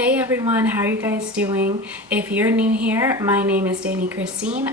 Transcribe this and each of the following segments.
Hey everyone, how are you guys doing? If you're new here, my name is Dani.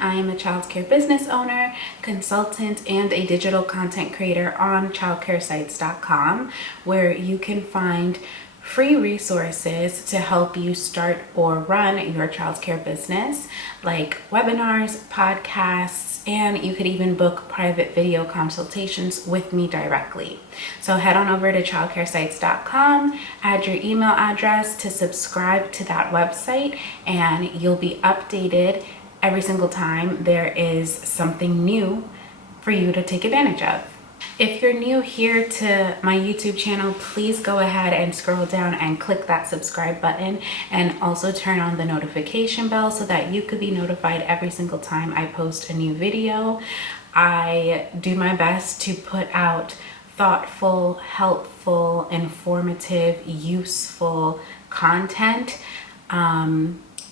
I am a childcare business owner, consultant, and a digital content creator on childcaresites.com, where you can find free resources to help you start or run your childcare business, like webinars, podcasts, and you could even book private video consultations with me directly. So head on over to childcaresites.com, add your email address to subscribe to that website, and you'll be updated every single time there is something new for you to take advantage of. If you're new here to my YouTube channel, please go ahead and scroll down and click that subscribe button, and also turn on the notification bell so that you could be notified every single time I post a new video. I do my best to put out thoughtful, helpful, informative, useful content.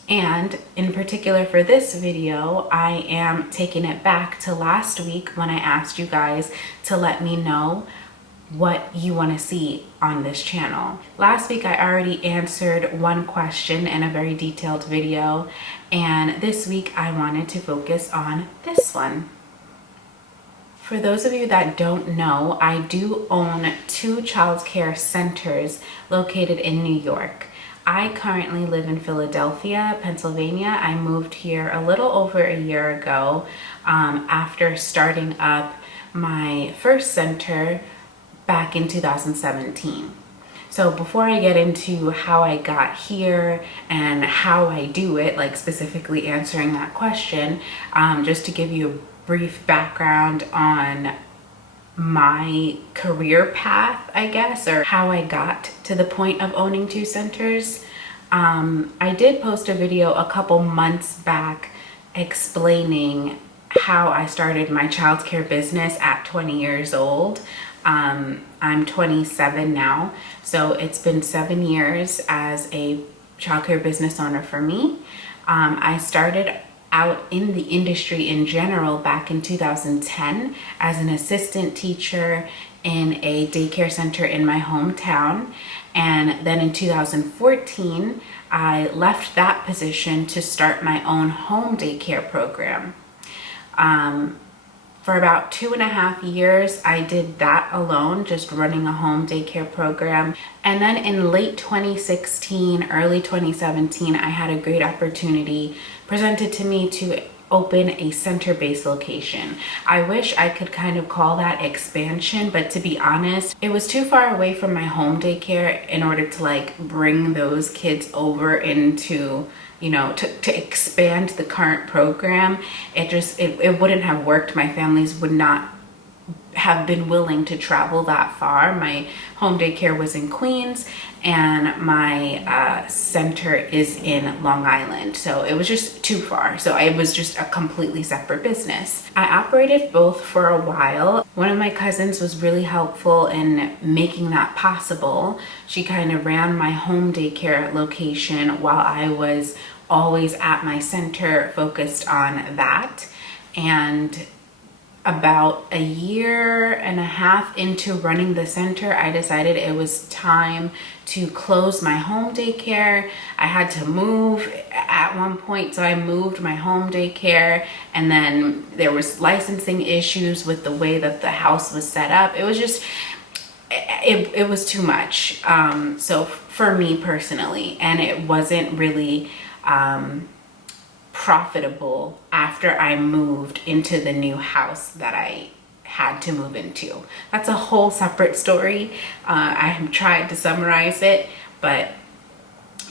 And in particular for this video, I am taking it back to last week when I asked you guys to let me know what you want to see on this channel. Last week I already answered one question in a very detailed video, and this week I wanted to focus on this one. For those of you that don't know, I do own 2 childcare centers located in New York. I currently live in Philadelphia, Pennsylvania. I moved here a little over a year ago after starting up my first center back in 2017. So before I get into how I got here and how I do it, like specifically answering that question, just to give you a brief background on my career path, I guess, or how I got to the point of owning 2 centers. I did post a video a couple months back explaining how I started my childcare business at 20 years old. I'm 27 now, so it's been 7 years as a childcare business owner for me. I started out in the industry in general back in 2010 as an assistant teacher in a daycare center in my hometown, and then in 2014 I left that position to start my own home daycare program. For about 2.5 years, I did that alone, just running a home daycare program. And then in late 2016, early 2017, I had a great opportunity presented to me to open a center-based location. I wish I could kind of call that expansion, but to be honest, it was too far away from my home daycare in order to like bring those kids over into, you know, to expand the current program. It wouldn't have worked. My families would not have been willing to travel that far. My home daycare was in Queens and my center is in Long Island, so it was just too far. So it was just a completely separate business. I operated both for a while. One of my cousins was really helpful in making that possible. She kind of ran my home daycare location while I was always at my center focused on that. And about 1.5 years into running the center, I decided it was time to close my home daycare. I had to move at one point, so I moved my home daycare, and then there was licensing issues with the way that the house was set up. It was just, it was too much. So for me personally, and it wasn't really profitable after I moved into the new house that I had to move into. That's a whole separate story. I have tried to summarize it, but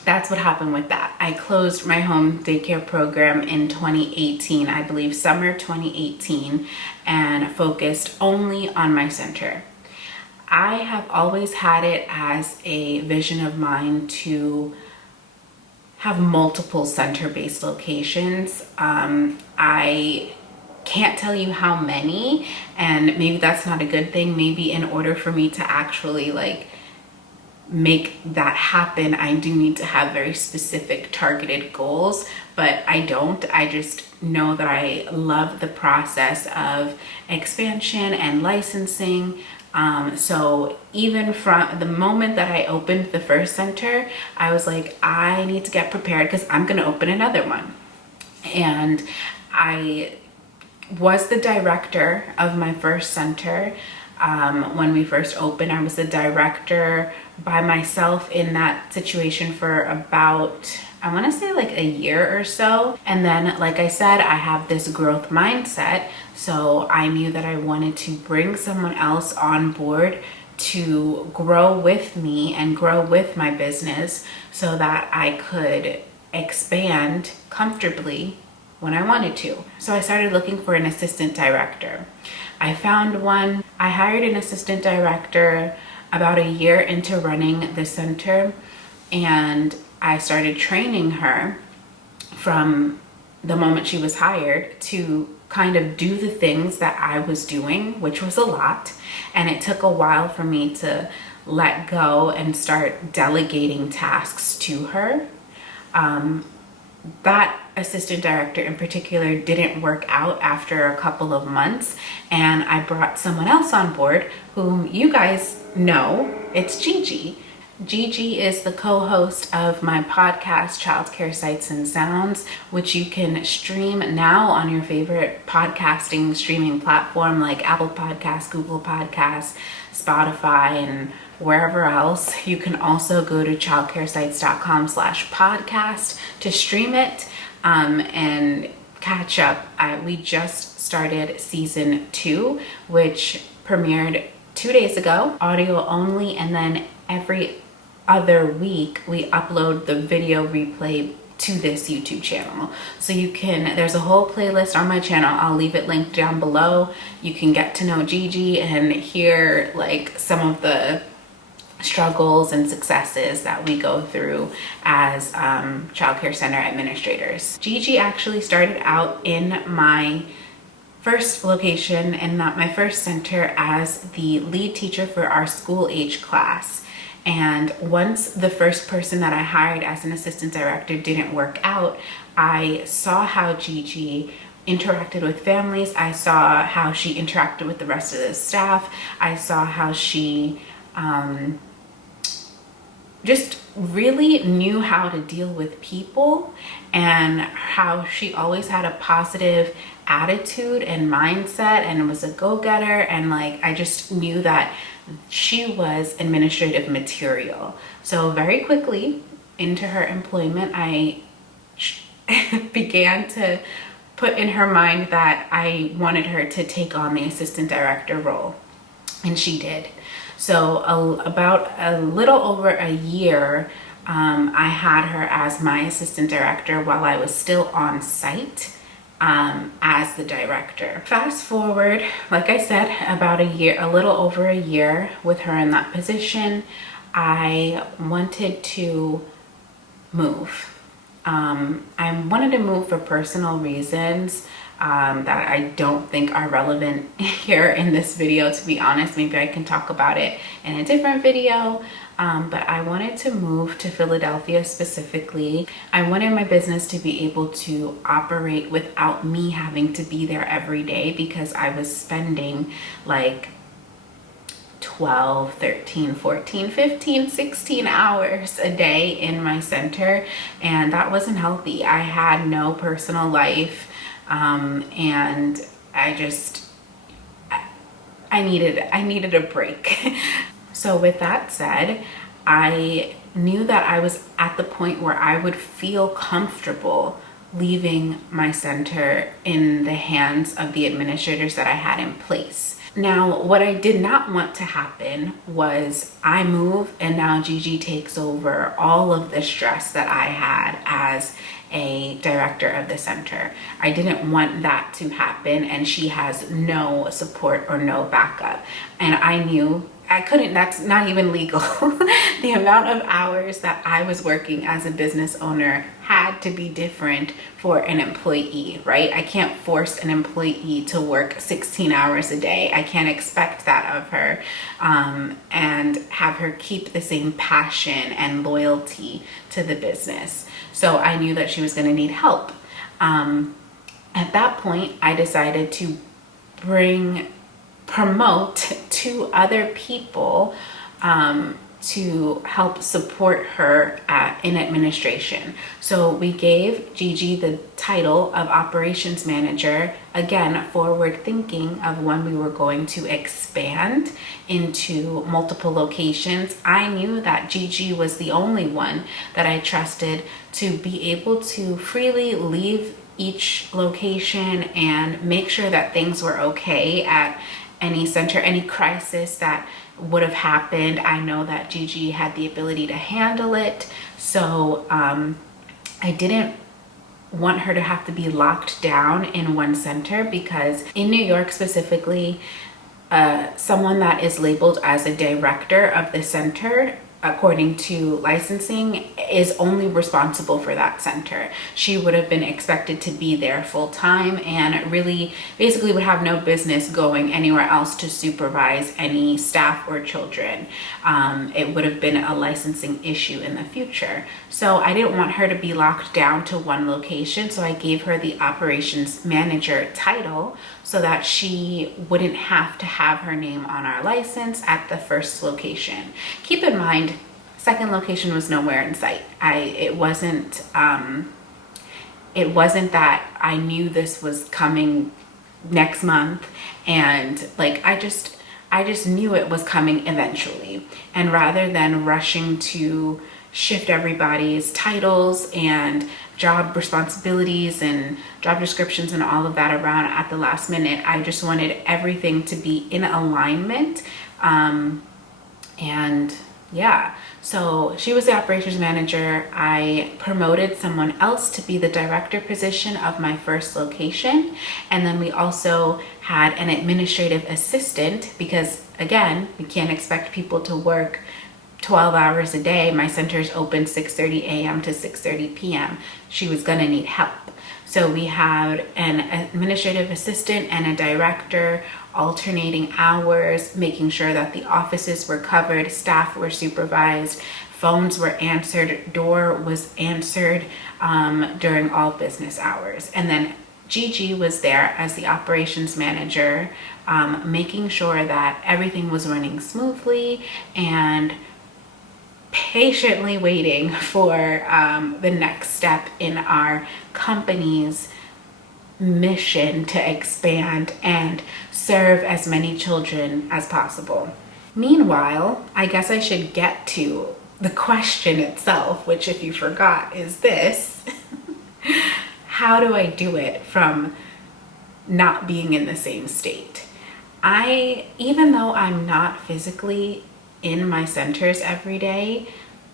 that's what happened with that. I closed my home daycare program in 2018, I believe summer 2018, and focused only on my center. I have always had it as a vision of mine to have multiple center-based locations. I can't tell you how many, and maybe that's not a good thing. Maybe in order for me to actually like make that happen, I do need to have very specific targeted goals, but I don't. I just know that I love the process of expansion and licensing. So even from the moment that I opened the first center, I was like, I need to get prepared because I'm going to open another one. And I was the director of my first center. When we first opened, I was the director by myself in that situation for about, I want to say like a year or so. And then, like I said, I have this growth mindset. So I knew that I wanted to bring someone else on board to grow with me and grow with my business so that I could expand comfortably when I wanted to. So I started looking for an assistant director. I found one. I hired an assistant director about a year into running the center, and I started training her from the moment she was hired to kind of do the things that I was doing, which was a lot. And it took a while for me to let go and start delegating tasks to her. That assistant director in particular didn't work out after a couple of months, and I brought someone else on board whom you guys know. It's Gigi. Gigi is the co-host of my podcast, Childcare Sights and Sounds, which you can stream now on your favorite podcasting streaming platform like Apple Podcasts, Google Podcasts, Spotify, and wherever else. You can also go to childcaresites.com/podcast to stream it and catch up. We just started season 2, which premiered 2 days ago, audio only, and then every other week we upload the video replay to this YouTube channel. So you can, there's a whole playlist on my channel. I'll leave it linked down below. You can get to know Gigi and hear like some of the struggles and successes that we go through as childcare center administrators. Gigi actually started out in my first location and not my first center as the lead teacher for our school age class. And once the first person that I hired as an assistant director didn't work out, I saw how Gigi interacted with families. I saw how she interacted with the rest of the staff. I saw how she just really knew how to deal with people, and how she always had a positive attitude and mindset and was a go-getter. And like, I just knew that she was administrative material. So very quickly into her employment, I began to put in her mind that I wanted her to take on the assistant director role, and she did. So about a little over a year, I had her as my assistant director while I was still on site as the director. Fast forward, like I said, about a year, a little over a year with her in that position, I wanted to move. I wanted to move for personal reasons that I don't think are relevant here in this video, to be honest. Maybe I can talk about it in a different video. But I wanted to move to Philadelphia specifically. I wanted my business to be able to operate without me having to be there every day, because I was spending like 12, 13, 14, 15, 16 hours a day in my center, and that wasn't healthy. I had no personal life, and I needed a break. So with that said, I knew that I was at the point where I would feel comfortable leaving my center in the hands of the administrators that I had in place. Now, what I did not want to happen was I move and now Gigi takes over all of the stress that I had as a director of the center. I didn't want that to happen, and she has no support or no backup. And I knew I couldn't, that's not even legal. The amount of hours that I was working as a business owner had to be different for an employee, right? I can't force an employee to work 16 hours a day. I can't expect that of her, and have her keep the same passion and loyalty to the business. So I knew that she was going to need help. At that point, I decided to bring promote 2 other people to help support her in administration. So we gave Gigi the title of operations manager, again, forward thinking of when we were going to expand into multiple locations. I knew that Gigi was the only one that I trusted to be able to freely leave each location and make sure that things were okay at any center, any crisis that would have happened. I know that Gigi had the ability to handle it. So I didn't want her to have to be locked down in one center, because in New York specifically, someone that is labeled as a director of the center, according to licensing, is only responsible for that center. She would have been expected to be there full time and really basically would have no business going anywhere else to supervise any staff or children. It would have been a licensing issue in the future. So I didn't want her to be locked down to one location, so I gave her the operations manager title so that she wouldn't have to have her name on our license at the first location. Keep in mind, second location was nowhere in sight. It wasn't that I knew this was coming next month, and like I just knew it was coming eventually. And rather than rushing to shift everybody's titles and job responsibilities and job descriptions and all of that around at the last minute, I just wanted everything to be in alignment. And yeah, so she was the operations manager. I promoted someone else to be the director position of my first location. And then we also had an administrative assistant, because again, we can't expect people to work 12 hours a day. My center is open 6:30 a.m. to 6:30 p.m. She was gonna need help. So we had an administrative assistant and a director alternating hours, making sure that the offices were covered, staff were supervised, phones were answered, door was answered during all business hours. And then Gigi was there as the operations manager, making sure that everything was running smoothly and patiently waiting for the next step in our company's mission to expand and serve as many children as possible. Meanwhile, I guess I should get to the question itself, which, if you forgot, is this. How do I do it from not being in the same state? Even though I'm not physically in my centers every day,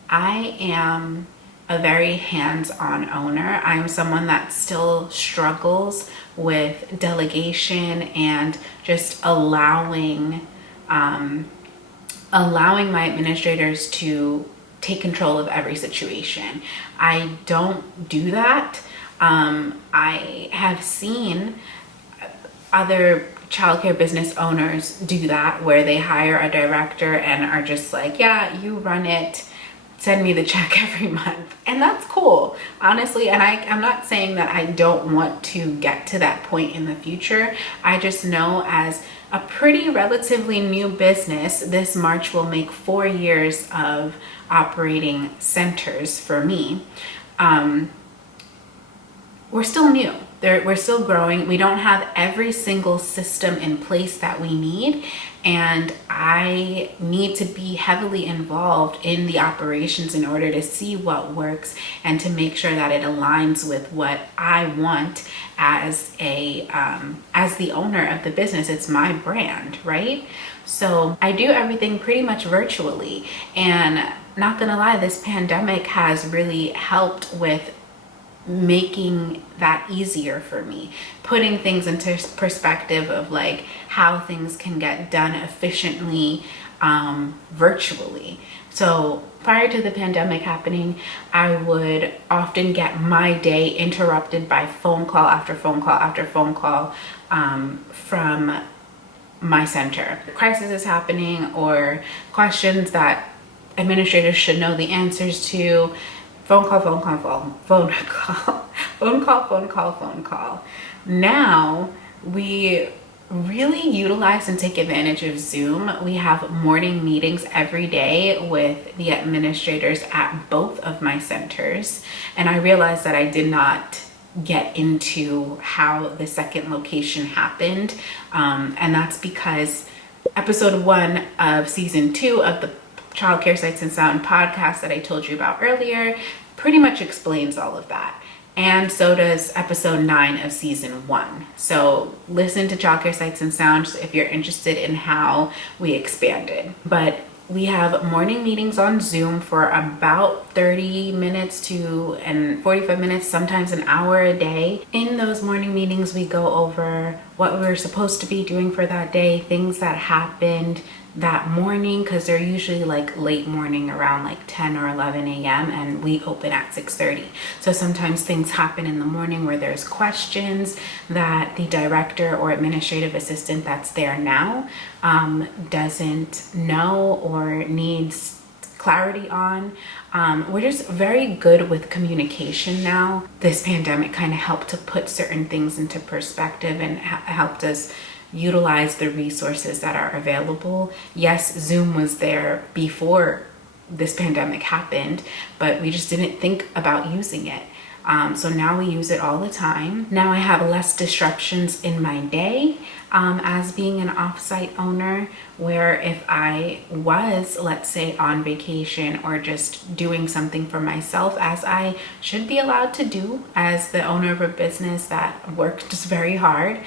I am a very hands-on owner. I'm someone that still struggles with delegation and just allowing my administrators to take control of every situation. I don't do that. I have seen other childcare business owners do that, where they hire a director and are just like, yeah, you run it, send me the check every month. And that's cool, honestly. And I'm not saying that I don't want to get to that point in the future. I just know, as a pretty relatively new business, this March will make 4 years of operating centers for me. We're still new. We're still growing. We don't have every single system in place that we need. And I need to be heavily involved in the operations in order to see what works and to make sure that it aligns with what I want as the owner of the business. It's my brand, right? So I do everything pretty much virtually. And not gonna lie, this pandemic has really helped with making that easier for me, putting things into perspective of like how things can get done efficiently virtually. So prior to the pandemic happening, I would often get my day interrupted by phone call after phone call after phone call from my center. Crisis is happening, or questions that administrators should know the answers to. Phone call, phone call, phone call, phone call, phone call, phone call. Now we really utilize and take advantage of Zoom. We have morning meetings every day with the administrators at both of my centers. And I realized that I did not get into how the second location happened. And that's because episode 1 of season 2 of the Childcare Sights and Sound podcast that I told you about earlier pretty much explains all of that. And so does episode 9 of season 1. So listen to Childcare Sights and Sounds if you're interested in how we expanded. But we have morning meetings on Zoom for about 30 minutes and 45 minutes, sometimes an hour a day. In those morning meetings, we go over what we were supposed to be doing for that day, things that happened that morning, because they're usually like late morning around like 10 or 11 a.m. and we open at 6:30. So sometimes things happen in the morning where there's questions that the director or administrative assistant that's there now doesn't know or needs clarity on. We're just very good with communication now. This pandemic kind of helped to put certain things into perspective and helped us utilize the resources that are available. Yes, Zoom was there before this pandemic happened, but we just didn't think about using it. So now we use it all the time. Now I have less disruptions in my day as being an offsite owner, where if I was, let's say, on vacation or just doing something for myself, as I should be allowed to do as the owner of a business that works just very hard,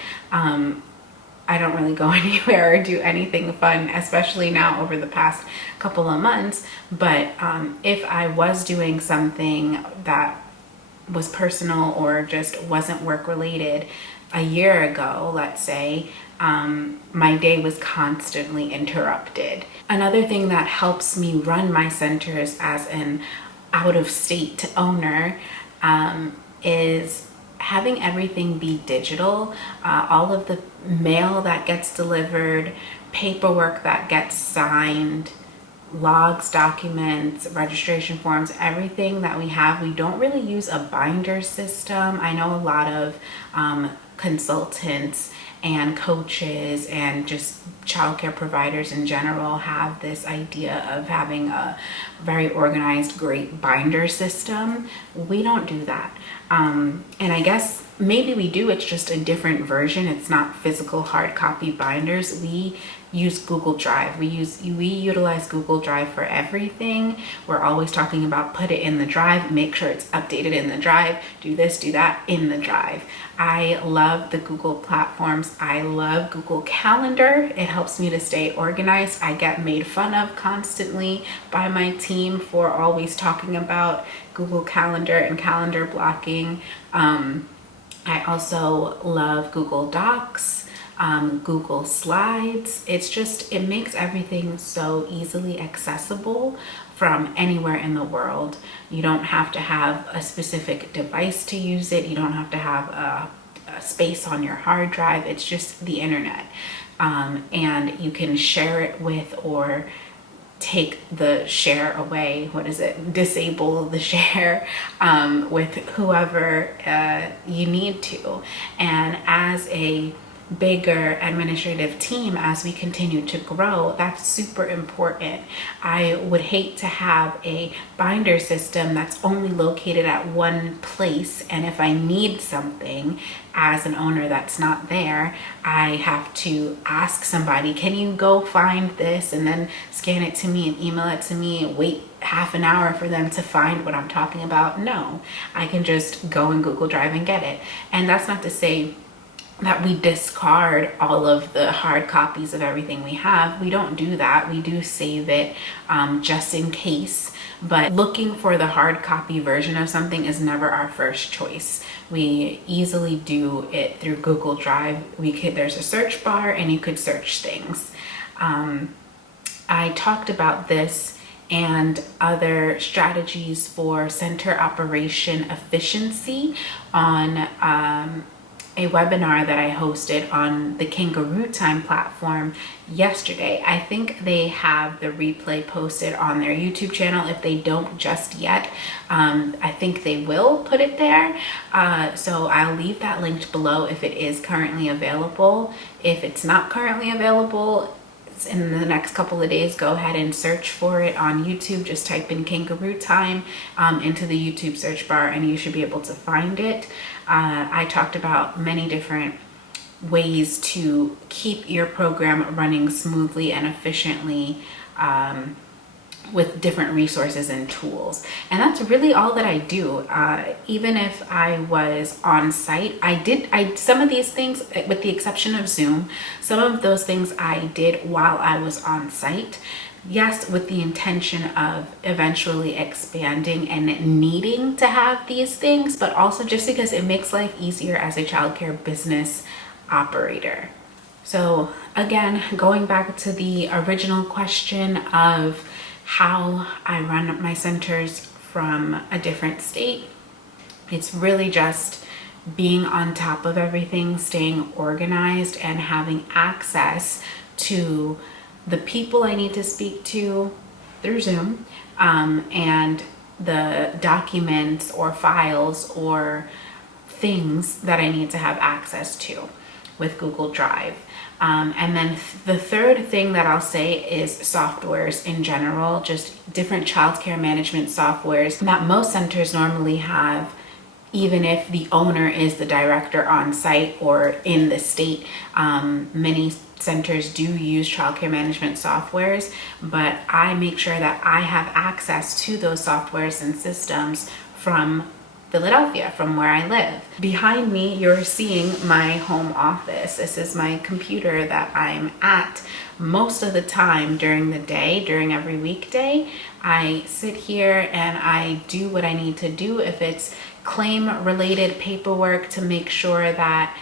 I don't really go anywhere or do anything fun, especially now over the past couple of months. But if I was doing something that was personal or just wasn't work related a year ago, let's say, my day was constantly interrupted. Another thing that helps me run my centers as an out-of-state owner is having everything be digital. All of the mail that gets delivered, paperwork that gets signed, logs, documents, registration forms, everything that we have. We don't really use a binder system. I know a lot of consultants and coaches and just childcare providers in general have this idea of having a very organized, great binder system. We don't do that. And I guess maybe we do, it's just a different version. It's not physical hard copy binders. We use Google Drive. We utilize Google Drive for everything. We're always talking about put it in the drive, make sure it's updated in the drive, do this, do that in the drive. I love the Google platforms. I love Google Calendar. It helps me to stay organized. I get made fun of constantly by my team for always talking about Google Calendar and calendar blocking. I also love Google Docs, Google Slides. It makes everything so easily accessible from anywhere in the world. You don't have to have a specific device to use it. You don't have to have a space on your hard drive. It's just the internet. And you can share it with or take the share away. Disable the share with whoever you need to. And as a bigger administrative team, as we continue to grow, that's super important. I would hate to have a binder system that's only located at one place, and if I need something as an owner that's not there, I have to ask somebody, can you go find this, and then scan it to me and email it to me and wait half an hour for them to find what I'm talking about. No, I can just go in Google Drive and get it. And that's not to say that we discard all of the hard copies of everything we have. We don't do that. We do save it just in case, but looking for the hard copy version of something is never our first choice. We easily do it through Google Drive. There's a search bar and you could search things. I talked about this and other strategies for center operation efficiency on a webinar that I hosted on the Kangaroo Time platform yesterday. I think they have the replay posted on their YouTube channel. If they don't just yet, I think they will put it there. So I'll leave that linked below if it is currently available. If it's not currently available, in the next couple of days, go ahead and search for it on YouTube. Just type in Kangaroo Time into the YouTube search bar and you should be able to find it. I talked about many different ways to keep your program running smoothly and efficiently with different resources and tools. And that's really all that I do. Even if I was on site, some of these things, with the exception of Zoom, some of those things I did while I was on site. Yes, with the intention of eventually expanding and needing to have these things, but also just because it makes life easier as a childcare business operator. So again, going back to the original question of how I run my centers from a different state, it's really just being on top of everything, staying organized, and having access to the people I need to speak to through Zoom, and the documents or files or things that I need to have access to with Google Drive. And then the third thing that I'll say is softwares in general, just different childcare management softwares that most centers normally have, even if the owner is the director on site or in the state. Many centers do use childcare management softwares, but I make sure that I have access to those softwares and systems from Philadelphia, from where I live. Behind me, you're seeing my home office. This is my computer that I'm at most of the time during the day, during every weekday. I sit here and I do what I need to do. If it's claim related paperwork to make sure that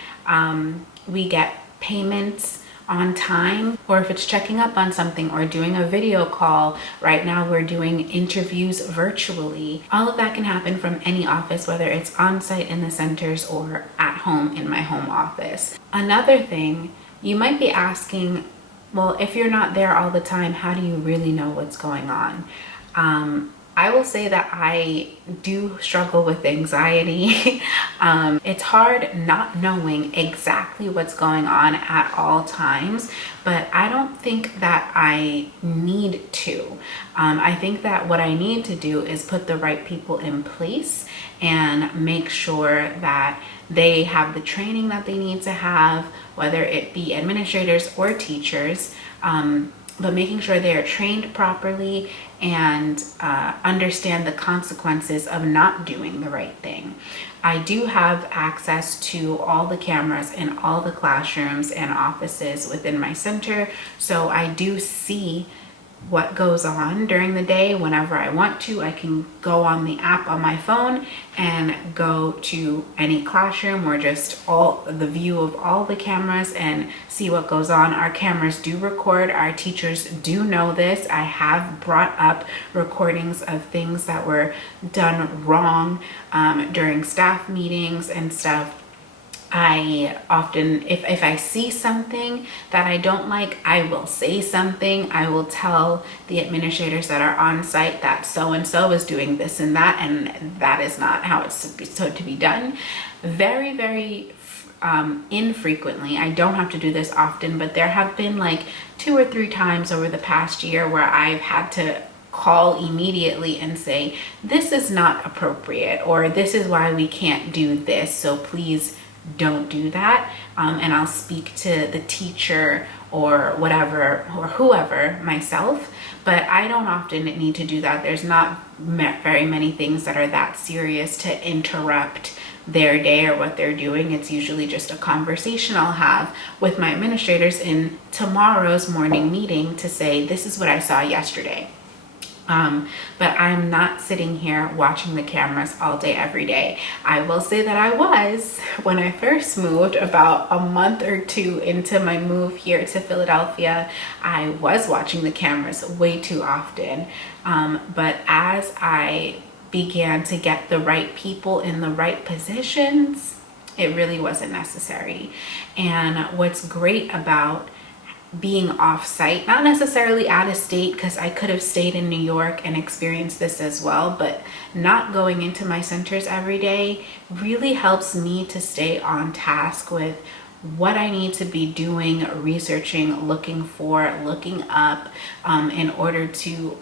we get payments on time, or if it's checking up on something or doing a video call. Right now we're doing interviews virtually. All of that can happen from any office, whether it's on site in the centers or at home in my home office. Another thing, you might be asking, well, if you're not there all the time, how do you really know what's going on? I will say that I do struggle with anxiety. It's hard not knowing exactly what's going on at all times, but I don't think that I need to. I think that what I need to do is put the right people in place and make sure that they have the training that they need to have, whether it be administrators or teachers, but making sure they are trained properly and understand the consequences of not doing the right thing. I do have access to all the cameras in all the classrooms and offices within my center, so I do see what goes on during the day. Whenever I want to, I can go on the app on my phone and go to any classroom or just all the view of all the cameras and see what goes on. Our cameras do record. Our teachers do know this. I have brought up recordings of things that were done wrong during staff meetings and stuff. I often, if I see something that I don't like, I will say something. I will tell the administrators that are on site that so-and-so is doing this and that is not how it's supposed to be done. Very, very infrequently. I don't have to do this often, but there have been like 2 or 3 times over the past year where I've had to call immediately and say, this is not appropriate, or this is why we can't do this, so please don't do that. And I'll speak to the teacher or whatever, or whoever myself, but I don't often need to do that. There's not very many things that are that serious to interrupt their day or what they're doing. It's usually just a conversation I'll have with my administrators in tomorrow's morning meeting to say, this is what I saw yesterday. But I'm not sitting here watching the cameras all day, every day. I will say that I was, when I first moved, about a month or 2 into my move here to Philadelphia, I was watching the cameras way too often. But as I began to get the right people in the right positions It really wasn't necessary. And what's great about being off-site, not necessarily out of state, because I could have stayed in New York and experienced this as well, but not going into my centers every day really helps me to stay on task with what I need to be doing, researching, looking for, looking up, in order to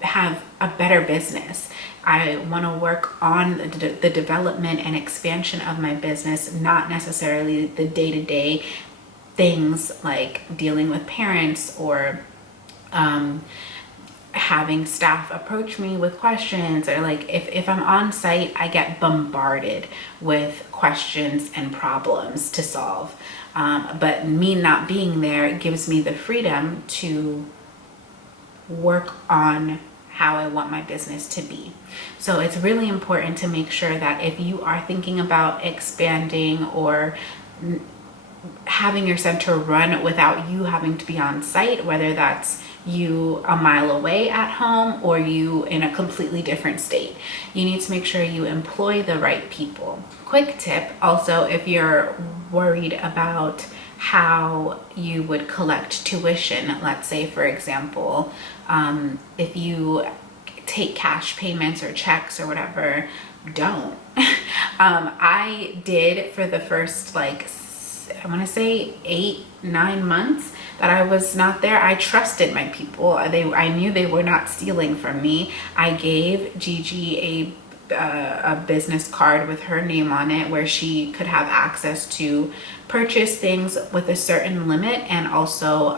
have a better business. I want to work on the development and expansion of my business, not necessarily the day-to-day things like dealing with parents or having staff approach me with questions, or like if I'm on site, I get bombarded with questions and problems to solve. But me not being there gives me the freedom to work on how I want my business to be. So it's really important to make sure that if you are thinking about expanding or having your center run without you having to be on site, whether that's you a mile away at home or you in a completely different state, you need to make sure you employ the right people. Quick tip also, if you're worried about how you would collect tuition, let's say for example, if you take cash payments or checks or whatever, don't. I did for the first I want to say 8-9 months that I was not there. I trusted my people. I knew they were not stealing from me. I gave Gigi a business card with her name on it where she could have access to purchase things with a certain limit and also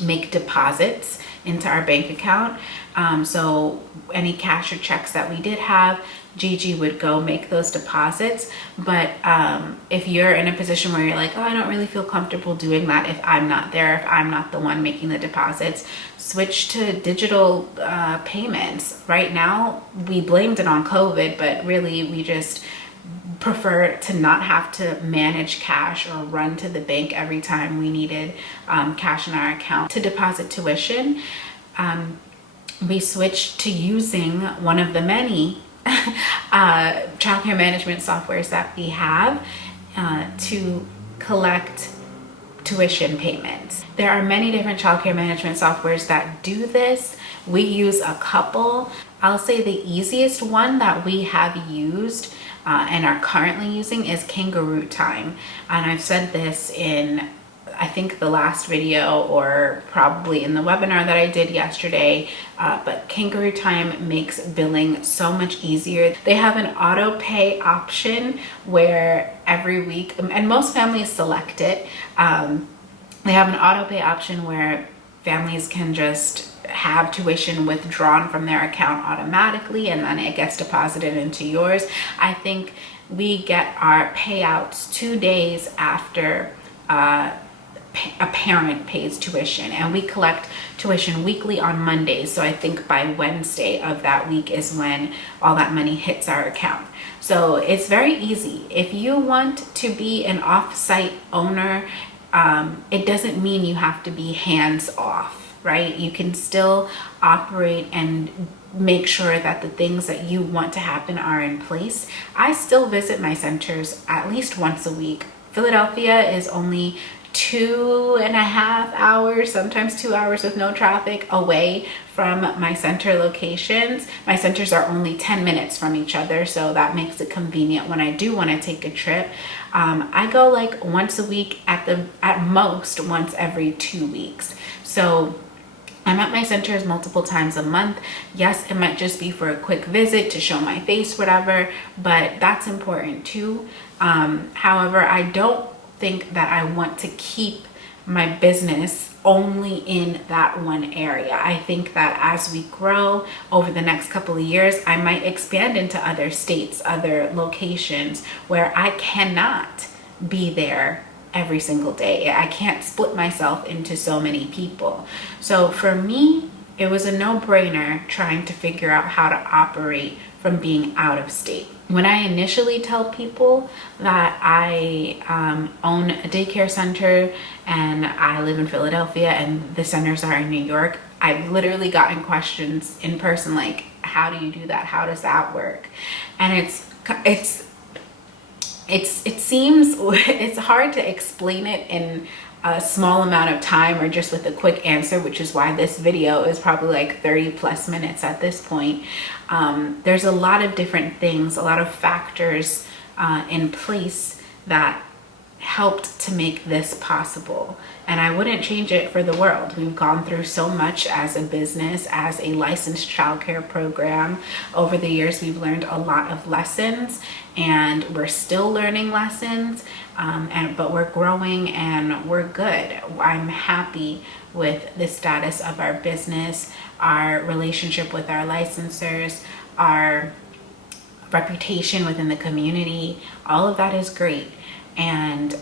make deposits into our bank account. So any cash or checks that we did have, Gigi would go make those deposits. But if you're in a position where you're like, oh, I don't really feel comfortable doing that if I'm not there, if I'm not the one making the deposits, switch to digital payments. Right now, we blamed it on COVID, but really we just prefer to not have to manage cash or run to the bank every time we needed cash in our account to deposit tuition. We switched to using one of the many childcare management softwares that we have to collect tuition payments. There are many different childcare management softwares that do this. We use a couple. I'll say the easiest one that we have used and are currently using is STORYTIme. And I've said this in, I think, the last video or probably in the webinar that I did yesterday, but STORYTIme makes billing so much easier. They have an auto pay option where every week, and most families select it, they have an auto pay option where families can just have tuition withdrawn from their account automatically and then it gets deposited into yours. I think we get our payouts 2 days after a parent pays tuition, and we collect tuition weekly on Mondays. So I think by Wednesday of that week is when all that money hits our account. So it's very easy. If you want to be an off-site owner, it doesn't mean you have to be hands off, right? You can still operate and make sure that the things that you want to happen are in place. I still visit my centers at least once a week. Philadelphia is only 2.5 hours, sometimes 2 hours with no traffic away from my center locations. My centers are only 10 minutes from each other, so that makes it convenient when I do want to take a trip. I go like once a week, at most once every 2 weeks. So I'm at my centers multiple times a month. Yes, it might just be for a quick visit to show my face, whatever, but that's important too. However, I don't think that I want to keep my business only in that one area. I think that as we grow over the next couple of years, I might expand into other states, other locations where I cannot be there every single day. I can't split myself into so many people. So for me, it was a no-brainer trying to figure out how to operate from being out of state. When I initially tell people that I own a daycare center and I live in Philadelphia and the centers are in New York, I've literally gotten questions in person like, how do you do that? How does that work? And it's it seems it's hard to explain it in a small amount of time or just with a quick answer, which is why this video is probably like 30 plus minutes at this point. There's a lot of different things, a lot of factors in place that helped to make this possible, and I wouldn't change it for the world. We've gone through so much as a business, as a licensed childcare program. Over the years, we've learned a lot of lessons, and we're still learning lessons, but we're growing and we're good. I'm happy with the status of our business, our relationship with our licensors, our reputation within the community. All of that is great, and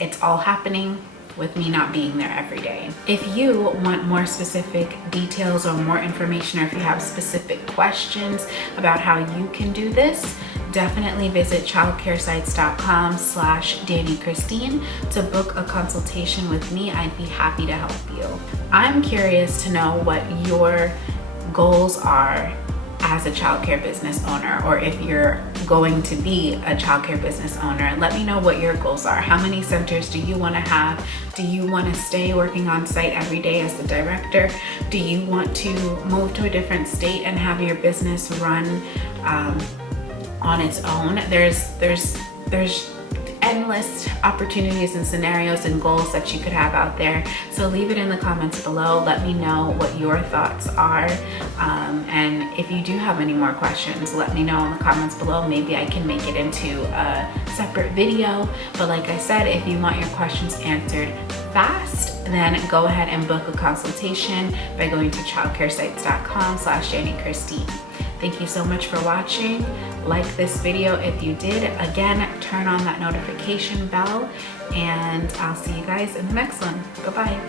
it's all happening with me not being there every day. If you want more specific details or more information, or if you have specific questions about how you can do this, definitely visit childcaresites.com/DaniChristine to book a consultation with me. I'd be happy to help you. I'm curious to know what your goals are as a childcare business owner, or if you're going to be a childcare business owner. Let me know what your goals are. How many centers do you want to have? Do you want to stay working on site every day as the director? Do you want to move to a different state and have your business run on its own? There's endless opportunities and scenarios and goals that you could have out there. So leave it in the comments below. Let me know what your thoughts are. And if you do have any more questions, let me know in the comments below. Maybe I can make it into a separate video. But like I said, if you want your questions answered fast, then go ahead and book a consultation by going to childcaresites.com/DaniChristine. Thank you so much for watching. Like this video if you did. Again, turn on that notification bell, and I'll see you guys in the next one. Bye-bye.